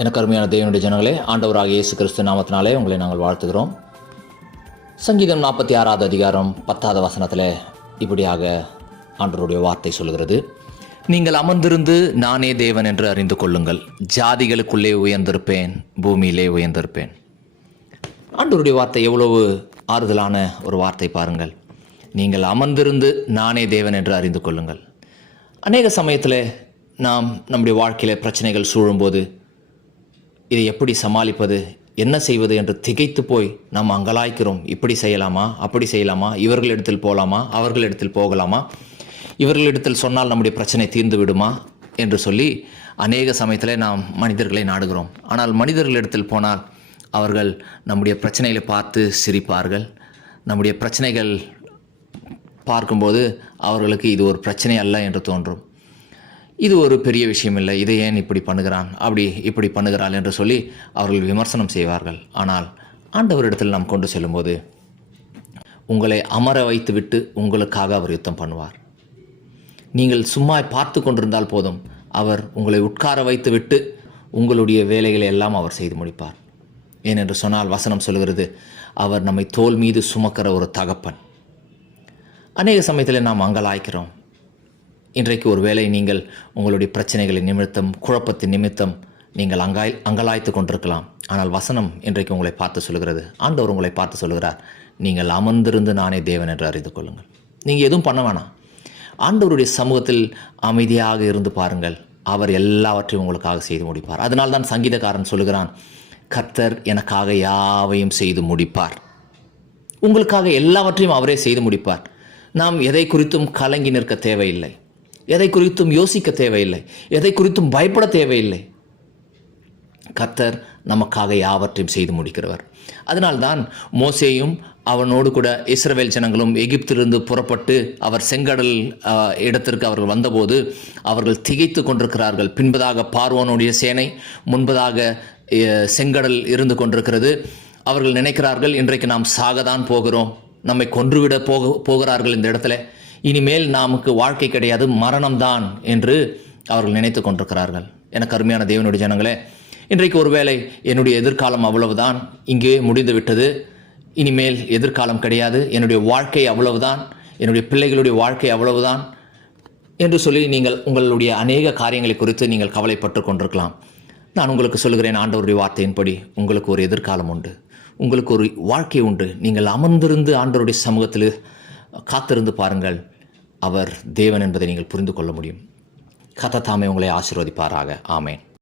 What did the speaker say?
எனக்கு அருமையான தேவனுடைய ஜனங்களே, ஆண்டவராக இயேசு கிறிஸ்து நாமத்தினாலே உங்களை நாங்கள் வாழ்த்துகிறோம். சங்கீதம் 46வது அதிகாரம் 10வது வசனத்தில் இப்படியாக ஆண்டவருடைய வார்த்தை சொல்கிறது, நீங்கள் அமர்ந்திருந்து நானே தேவன் என்று அறிந்து கொள்ளுங்கள், ஜாதிகளுக்குள்ளே உயர்ந்திருப்பேன், பூமியிலே உயர்ந்திருப்பேன். ஆண்டவருடைய வார்த்தை எவ்வளவு ஆறுதலான ஒரு வார்த்தை பாருங்கள். நீங்கள் அமர்ந்திருந்து நானே தேவன் என்று அறிந்து கொள்ளுங்கள். அநேக சமயத்தில் நாம் நம்முடைய வாழ்க்கையில் பிரச்சனைகள் சூழும்போது இதை எப்படி சமாளிப்பது, என்ன செய்வது என்று திகைத்து போய் நாம் அங்கலாய்க்கிறோம். இப்படி செய்யலாமா, அப்படி செய்யலாமா, இவர்களிடத்தில் போகலாமா, அவர்களிடத்தில் போகலாமா, இவர்களிடத்தில் சொன்னால் நம்முடைய பிரச்சனை தீர்ந்து விடுமா என்று சொல்லி அநேக சமயத்தில் நாம் மனிதர்களை நாடுகிறோம். ஆனால் மனிதர்களிடத்தில் போனால் அவர்கள் நம்முடைய பிரச்சனைகளை பார்த்து சிரிப்பார்கள். நம்முடைய பிரச்சனைகள் பார்க்கும்போது அவர்களுக்கு இது ஒரு பிரச்சனை அல்ல என்று தோன்றும். இது ஒரு பெரிய விஷயம் இல்லை, இதை ஏன் இப்படி பண்ணுகிறான், இப்படி பண்ணுகிறாள் என்று சொல்லி அவர்கள் விமர்சனம் செய்வார்கள். ஆனால் ஆண்டவரிடத்தில் நாம் கொண்டு செல்லும்போது உங்களை அமர வைத்து விட்டு உங்களுக்காக அவர் யுத்தம் பண்ணுவார். நீங்கள் சும்மா பார்த்து கொண்டிருந்தால் போதும், அவர் உங்களை உட்கார வைத்து விட்டு உங்களுடைய வேலைகளை எல்லாம் அவர் செய்து முடிப்பார். ஏனென்று சொன்னால் வசனம் சொல்கிறது, அவர் நம்மை தோள் மீது சுமக்கிற ஒரு தகப்பன். அநேக சமயத்தில் நாம் அங்கலாய்க்கிறோம். இன்றைக்கு ஒரு வேளை நீங்கள் உங்களுடைய பிரச்சனைகளின் நிமித்தம், குழப்பத்தின் நிமித்தம் நீங்கள் அங்கலாய்த்து கொண்டிருக்கலாம். ஆனால் வசனம் இன்றைக்கு உங்களை பார்த்து சொல்கிறது, ஆண்டவர் உங்களை பார்த்து சொல்கிறார், நீங்கள் அமர்ந்திருந்து நானே தேவன் என்று அறிந்து கொள்ளுங்கள். நீங்கள் எதுவும் பண்ண வேணாம், ஆண்டவருடைய சமூகத்தில் அமைதியாக இருந்து பாருங்கள், அவர் எல்லாவற்றையும் உங்களுக்காக செய்து முடிப்பார். அதனால்தான் சங்கீதக்காரன் சொல்லுகிறான், கர்த்தர் எனக்காக யாவையும் செய்து முடிப்பார். உங்களுக்காக எல்லாவற்றையும் அவரே செய்து முடிப்பார். நாம் எதை குறித்தும் கலங்கி நிற்க தேவையில்லை, எதை குறித்தும் யோசிக்க தேவையில்லை, எதை குறித்தும் பயப்பட தேவையில்லை. கர்த்தர் நமக்காக யாவற்றையும் செய்து முடிக்கிறவர். அதனால்தான் மோசேயும் அவனோடு கூட இஸ்ரவேல் ஜனங்களும் எகிப்திலிருந்து புறப்பட்டு அவர் செங்கடல் இடத்திற்கு அவர்கள் வந்தபோது அவர்கள் திகைத்து கொண்டிருக்கிறார்கள். பின்பதாக பார்வோனுடைய சேனை, முன்பதாக செங்கடல் இருந்து கொண்டிருக்கிறது. அவர்கள் நினைக்கிறார்கள், இன்றைக்கு நாம் சாகதான் போகிறோம், நம்மை கொன்றுவிட போகிறார்கள் இந்த இடத்துல, இனிமேல் நமக்கு வாழ்க்கை கிடையாது, மரணம்தான் என்று அவர்கள் நினைத்து கொண்டிருக்கிறார்கள். எனக்கு அருமையான தேவனுடைய ஜனங்களே, இன்றைக்கு ஒருவேளை என்னுடைய எதிர்காலம் அவ்வளவுதான், இங்கே முடிந்து விட்டது, இனிமேல் எதிர்காலம் கிடையாது, என்னுடைய வாழ்க்கை அவ்வளவுதான், என்னுடைய பிள்ளைகளுடைய வாழ்க்கை அவ்வளவுதான் என்று சொல்லி நீங்கள் உங்களுடைய அநேக காரியங்களை குறித்து நீங்கள் கவலைப்பட்டு கொண்டிருக்கலாம். நான் உங்களுக்கு சொல்கிறேன், ஆண்டவருடைய வார்த்தையின்படி உங்களுக்கு ஒரு எதிர்காலம் உண்டு, உங்களுக்கு ஒரு வாழ்க்கை உண்டு. நீங்கள் அமர்ந்திருந்து ஆண்டவருடைய சமூகத்தில் காத்திருந்து பாருங்கள், அவர் தேவன் என்பதை நீங்கள் புரிந்து கொள்ள முடியும். கர்த்தர் தாமே உங்களை ஆசீர்வதிப்பாராக. ஆமென்.